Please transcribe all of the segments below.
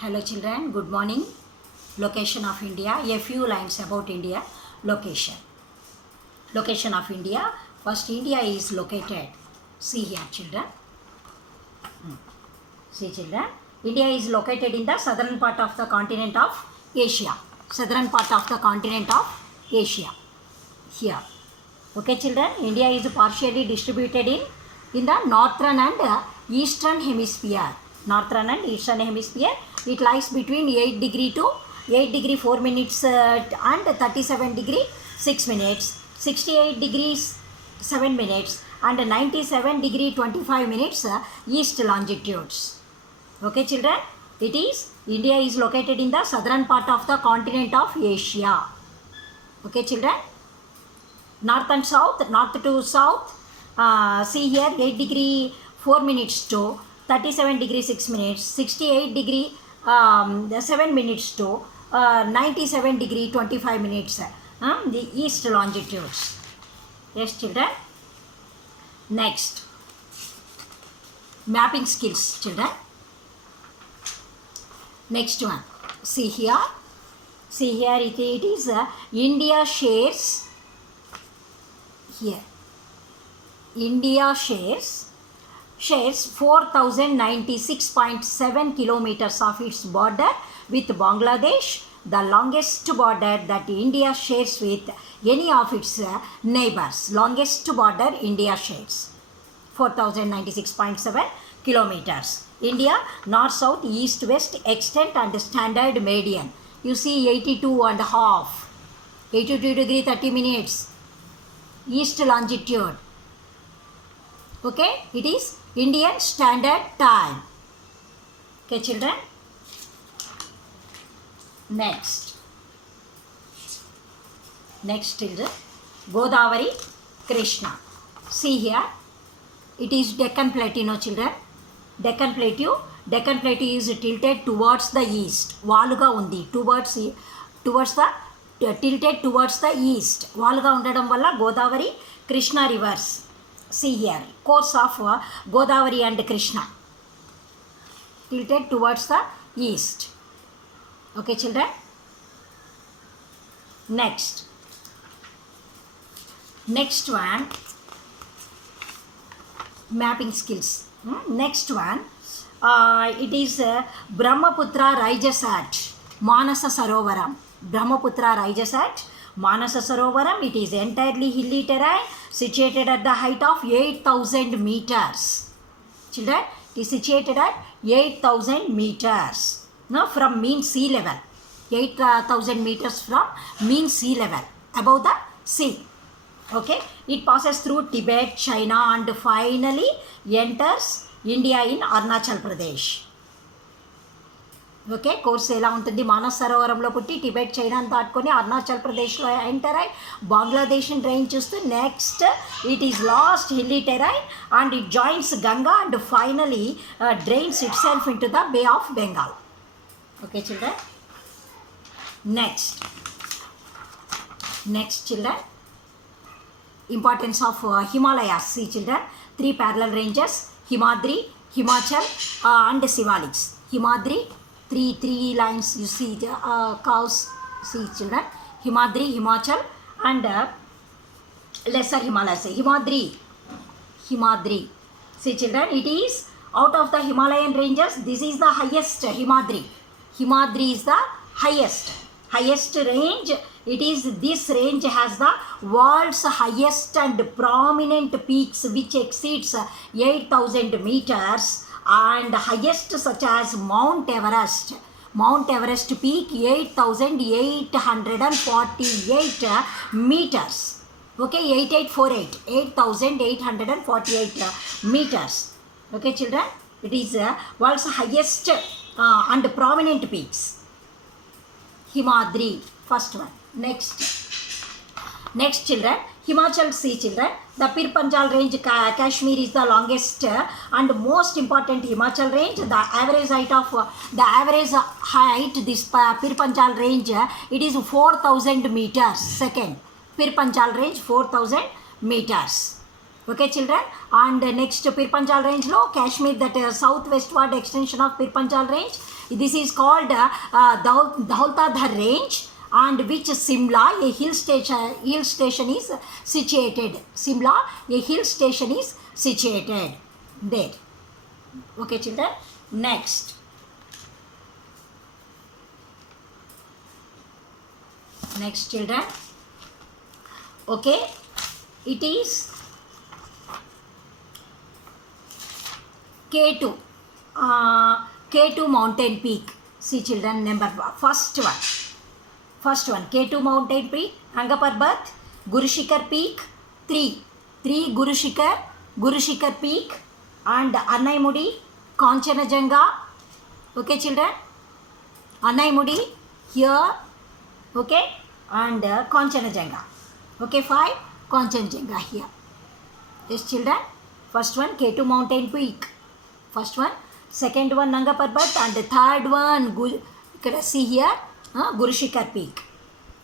Hello children, good morning. Location of India. A few lines about India. Location. Location of India. First, India is located. See here children. See children. India is located in the southern part of the continent of Asia. Southern part of the continent of Asia. Here. Okay children. India is partially distributed in the northern and eastern hemisphere. Northern and eastern hemisphere. It lies between 8 degree to 8 degree 4 minutes and 37 degree 6 minutes, 68 degrees 7 minutes and 97 degree 25 minutes east longitudes. Okay children, India is located in the southern part of the continent of Asia. Okay children, north and south, north to south, see here 8 degree 4 minutes to 37 degree 6 minutes, 68 degree 7 minutes to 97 degree 25 minutes, the east longitudes. Yes children. Next, mapping skills children. Next one, see here it is India shares, here India shares 4096.7 kilometers of its border with Bangladesh, the longest border that India shares with any of its neighbors. Longest border India shares 4096.7 kilometers. India north, south, east, west extent and standard meridian. You see 82.5, 82 degree 30 minutes east longitude. Okay, it is Indian Standard Time. Okay, children. Next, children, Godavari, Krishna. See here, it is Deccan Plateau, children. Deccan Plateau is tilted towards the east. Valuga undi towards the tilted towards the east. Valuga undadam valla Godavari, Krishna rivers. See here, course of Godavari and Krishna tilted towards the east. Okay children. Next one, mapping skills. Next one, it is Brahmaputra rises at Manasa Sarovaram. Brahmaputra rises at Manasa Sarovaram. It is entirely hilly terrain situated at the height of 8,000 meters. Children, it is situated at 8,000 meters. Now from mean sea level. 8,000 meters from mean sea level, above the sea. Okay, it passes through Tibet, China and finally enters India in Arunachal Pradesh. Okay, course ఎలా ఉంటుంది? మానస్ సరోవరంలో పుట్టి Tibet China దాటుకొని అరుణాచల్ ప్రదేశ్లో enter అయి Bangladesh drain చూస్తూ next it is last hilly terrain and it joins Ganga and finally drains itself into the Bay of Bengal. Okay children. Next children, importance of Himalayas. See children, 3 parallel ranges, Himadri, Himachal and Sivaliks. Himadri, three lines you see, the cows. See children, Himadri, Himachal and lesser Himalayas. Himadri. See children, it is out of the Himalayan ranges, this is the highest Himadri. Himadri is the highest range. It is this range has the world's highest and prominent peaks which exceeds 8,000 meters and highest such as Mount Everest. Mount Everest peak 8,848 meters. Okay, 8,848 meters. Okay children, it is world's highest and prominent peaks. Himadri, first one. Next children, Himachal. See children, the Pir Panjal range, Kashmir is the longest and most important Himachal range. The average height this Pir Panjal range, it is 4,000 meters. Second, Pir Panjal range 4,000 meters. Okay children, and next Pir Panjal range lo Kashmir, that southwestward extension of Pir Panjal range, This is called Dhaultadhar range, and which Simla, a hill station is situated. Simla, a hill station is situated there. Okay, children. Next. Next, children. Okay, it is K2. K2 mountain peak. See, children, number first one. First one, K2 mountain peak, Anga Parbat, Guru Shikhar peak, 3 Guru Shikhar peak, and Annaimudi, Kanchanajunga. Okay, children, Annaimudi here, okay, and Kanchanajunga. Okay, 5 Kanchanajunga here. Yes, children, first one K2 mountain peak, first one, second one Nanga Parbat, and the third one, you can see here, Guru Shikhar peak.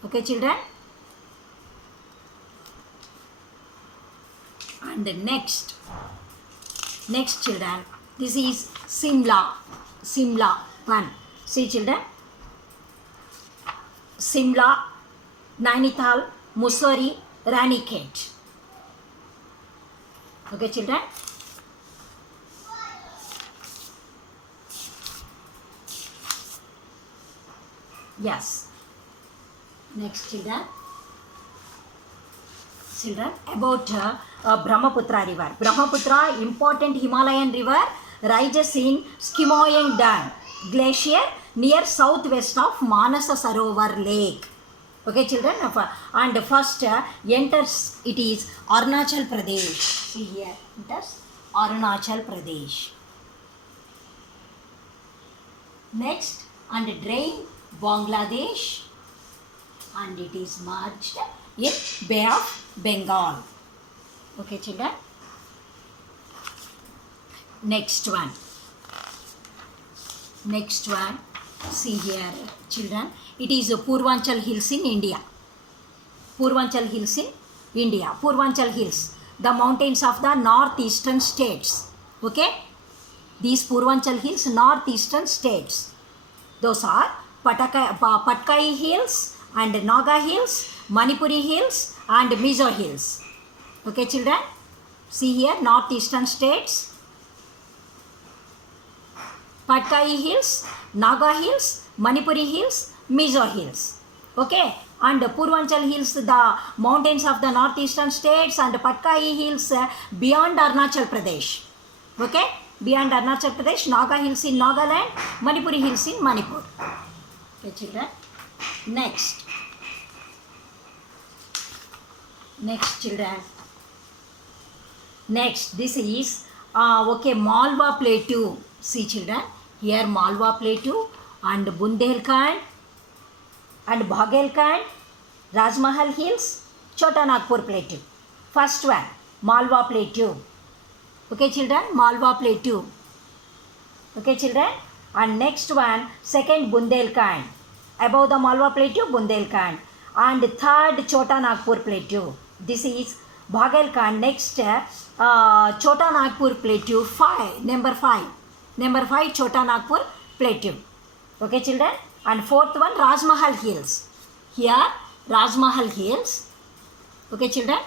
Okay, children. And the next children, this is Simla 1. See, children, Simla, Nainital, Mussoorie, Ranikhet. Okay, children. Yes. Next, children, about Brahmaputra river. Brahmaputra, important Himalayan river, rises in Skimoyang Dam glacier near southwest of Manasa Sarovar lake. Okay, children, and first enters, it is Arunachal Pradesh. See here, enters Arunachal Pradesh. Next, and drain Bangladesh, and it is merged in Bay of Bengal. Okay, children. Next one, see here, children, it is Purvanchal Hills in India. Purvanchal Hills, the mountains of the northeastern states. Okay, these Purvanchal Hills, northeastern states, those are Patkai Hills and Naga Hills, Manipuri Hills and Mizo Hills. Okay, children, see here, northeastern states, Patkai Hills, Naga Hills, Manipuri Hills, Mizo Hills. Okay, and Purvanchal Hills, the mountains of the northeastern states, and Patkai Hills beyond Arunachal Pradesh. Okay, beyond Arunachal Pradesh, Naga Hills in Nagaland, Manipuri Hills in Manipur. Okay, children. Next, children. Next, this is okay, Malwa Plateau. See, children, here Malwa Plateau and Bundelkhand and Bagelkhand, Rajmahal Hills, Chota Nagpur Plateau. First one, Malwa Plateau. Okay, children, Malwa Plateau. Okay, children, and next one, second Bundelkhand. Above the Malwa Plateau, Bundelkhand, and third Chota Nagpur Plateau. This is Bagelkhand. Next, Chota Nagpur Plateau, number 5, Chota Nagpur Plateau. Okay, children, and fourth one, Rajmahal Hills. Here, Rajmahal Hills. Okay, children,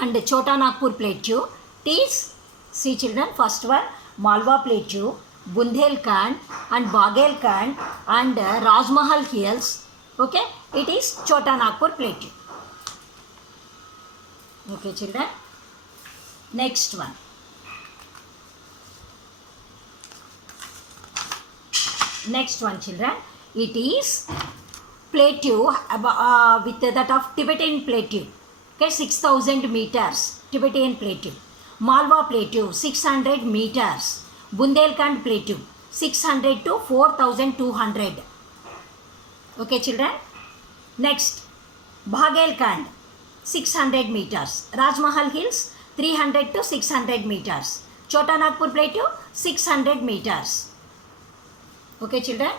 and Chota Nagpur Plateau. These, see, children, first one, Malwa Plateau, Bundelkhand and Bagelkhand and Rajmahal Hills. Okay, it is Chota Nagpur Plateau. Okay, children. Next one. Children, it is plateau with that of Tibetan Plateau. Okay, 6,000 meters, Tibetan Plateau. Malwa Plateau, 600 meters. Bundelkhand Plateau, 600 to 4,200. Okay, children. Next, Bagelkhand, 600 meters. Rajmahal Hills, 300 to 600 meters. Chota Nagpur Plateau, 600 meters. Okay, children.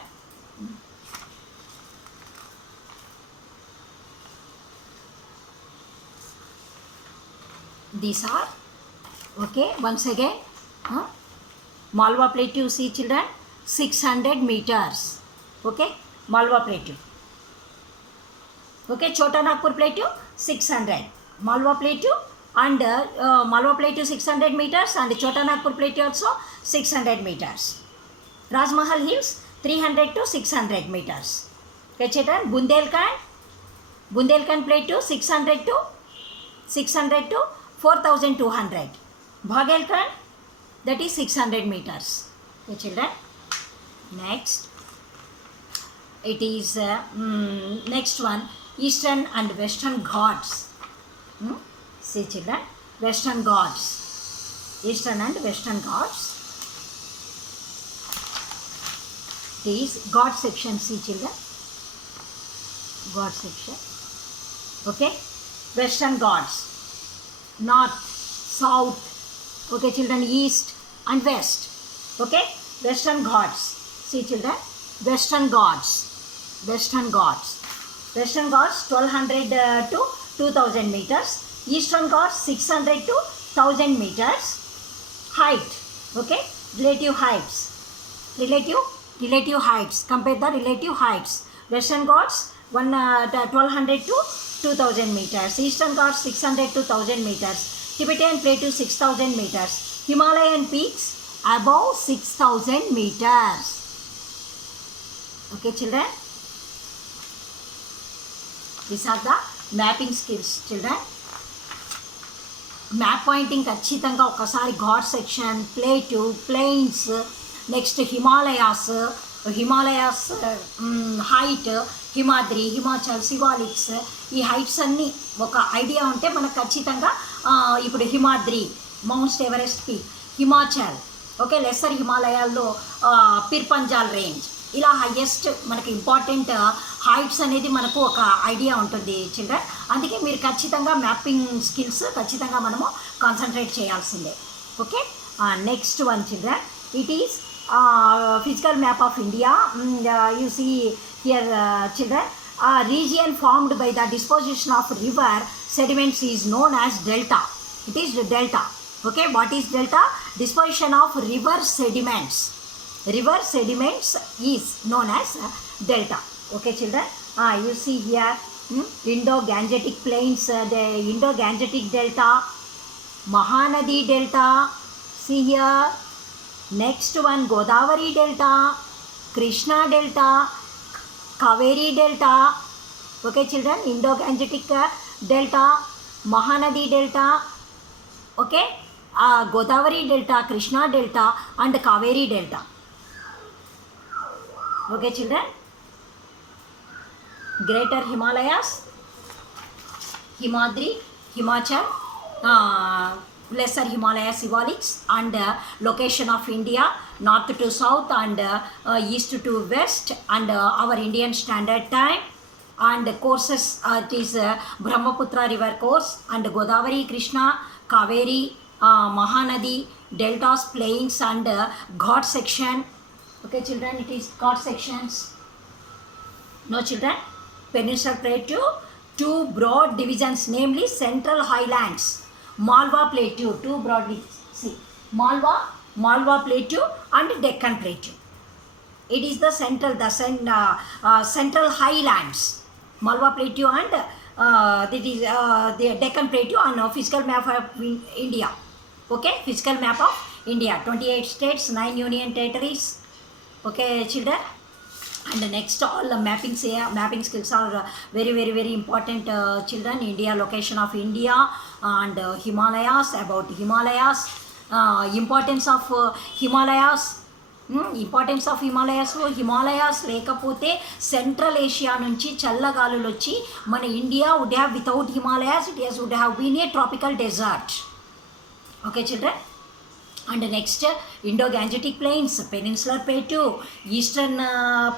These are, okay, once again, Malwa Plateau, see, children, 600 meters. Okay, Malwa Plateau. Okay, Chota Nagpur Plateau 600. Malwa Plateau and Malwa Plateau 600 meters and Chota Nagpur Plateau also 600 meters. Rajmahal Hills 300 to 600 meters. Okay, children, Bundelkhand Plateau 600 to 4200. Baghelkhand, that is 600 meters. Okay, children. Next, it is next one, Eastern and Western Ghats. See, children, Western Ghats, Eastern and Western Ghats. It is Ghat section. See, children, Ghat section. Okay, Western Ghats, North, South. Okay, children, East and West. Okay, Western Ghats. See, children, Western Ghats, Western Ghats. Western Ghats 1200 to 2000 meters. Eastern Ghats 600 to 1000 meters. Height. Okay, relative heights. Relative heights. Compare the relative heights. Western Ghats 1200 to 2000 meters. Eastern Ghats 600 to 1000 meters. Tibetan Plateau 6000 meters. Himalayan peaks above 6000 meters. Okay, children. These are the mapping skills, children. Map pointing ఖచ్చితంగా ఒకసారి ghat section, plate, plains, next Himalayas height, Himadri, Himachal, Shivaliks, ఈ heights అన్నీ ఒక idea ఉంటే మనకు ఖచ్చితంగా ఇప్పుడు Himadri, mount Everest peak, Himachal, okay, lesser హిమాలయాల్లో పిర్పంజాల్ రేంజ్, ఇలా హైయెస్ట్ మనకి ఇంపార్టెంట్ హైట్స్ అనేది మనకు ఒక ఐడియా ఉంటుంది చిల్డ్రన్. అందుకే మీరు ఖచ్చితంగా మ్యాపింగ్ స్కిల్స్ ఖచ్చితంగా మనము కాన్సన్ట్రేట్ చేయాల్సిందే. Okay, next one children, it is physical map of India. You see here, children, region formed by the disposition of river sediments is known as delta. It is the delta. Okay, what is delta? Disposition of river sediments. River sediments is known as delta. Okay, children, you see here Indo-Gangetic plains, the Indo-Gangetic delta, Mahanadi delta. See here. Next one, Godavari delta, Krishna delta, Kaveri delta. Okay, children, Indo-Gangetic delta, Mahanadi delta, okay, Godavari delta, Krishna delta and Kaveri delta. Okay, children, Greater Himalayas, Himadri, Himachal, Lesser Himalayas, Siwaliks, and location of India, north to south and east to west, and our Indian Standard Time, and courses, it is Brahmaputra river course, and Godavari, Krishna, Kaveri, Mahanadi, deltas, plains, and Ghat section. Okay, children, it is Ghat sections. No, children, Peninsular Plateau, two broad divisions, namely Central Highlands, Malwa Plateau, two broadly, see, Malwa Plateau and Deccan Plateau. It is the Central Highlands, Malwa Plateau and that is the Deccan Plateau on physical map of India. Okay, physical map of India, 28 states, 9 union territories. Okay, children. And next, all the mapping skills are very important, children. India, location of India, and Himalayas, about Himalayas, importance of Himalayas. Importance of Himalayas లేకపోతే Central Asia నుంచి చల్లగాలులు వచ్చి మన India would have without Himalayas it would have been a tropical desert. Okay, children. And next, Indo-Gangetic plains, Peninsular Plateau, Eastern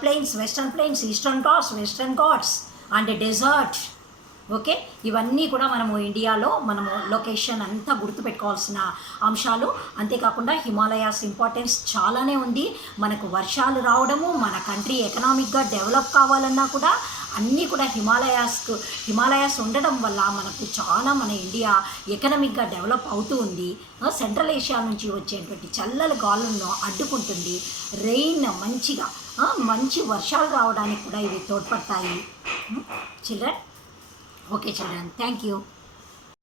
plains, Western plains, Eastern Ghats, Western Ghats, and desert. Okay, ఇవన్నీ కూడా మనము ఇండియాలో మనము location అంతా గుర్తుపెట్టుకోవాల్సిన అంశాలు. అంతేకాకుండా Himalayas importance చాలానే ఉంది. మనకు వర్షాలు రావడము, మన కంట్రీ ఎకనామిక్గా డెవలప్ కావాలన్నా కూడా అన్నీ కూడా హిమాలయాస్ ఉండడం వల్ల మనకు చాలా మన ఇండియా ఎకనామిక్గా డెవలప్ అవుతూ ఉంది. సెంట్రల్ ఏషియా నుంచి వచ్చేటువంటి చల్లని గాలులను అడ్డుకుంటుంది. రెయిన్ మంచి వర్షాలు రావడానికి కూడా ఇవి తోడ్పడతాయి. Children, okay children, thank you.